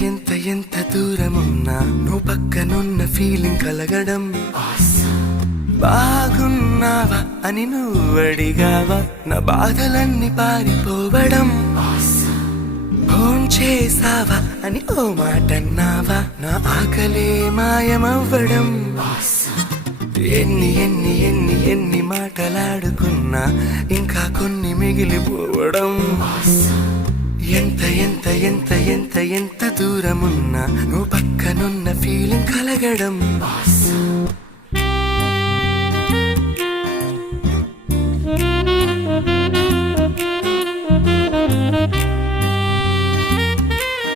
ఎంత ఎంత దూరమున్నా నువ్వు పక్కనున్న ఫీలింగ్ కలగడం బాగున్నావా అని నువ్వు అడిగావా నా బాధలన్నీ పారిపోవడం ఫోన్ చేసావా అని ఓ మాట అన్నావా నా ఆకలే మాయమవ్వడం ఎన్ని ఎన్ని ఎన్ని ఎన్ని మాటలాడుకున్నా ఇంకా కొన్ని మిగిలిపోవడం ఎంత ఎంత ఎంత ఎంత ఎంత దూరమున్నా నువ్వు పక్కనున్న ఫీలింగ్ కలగడం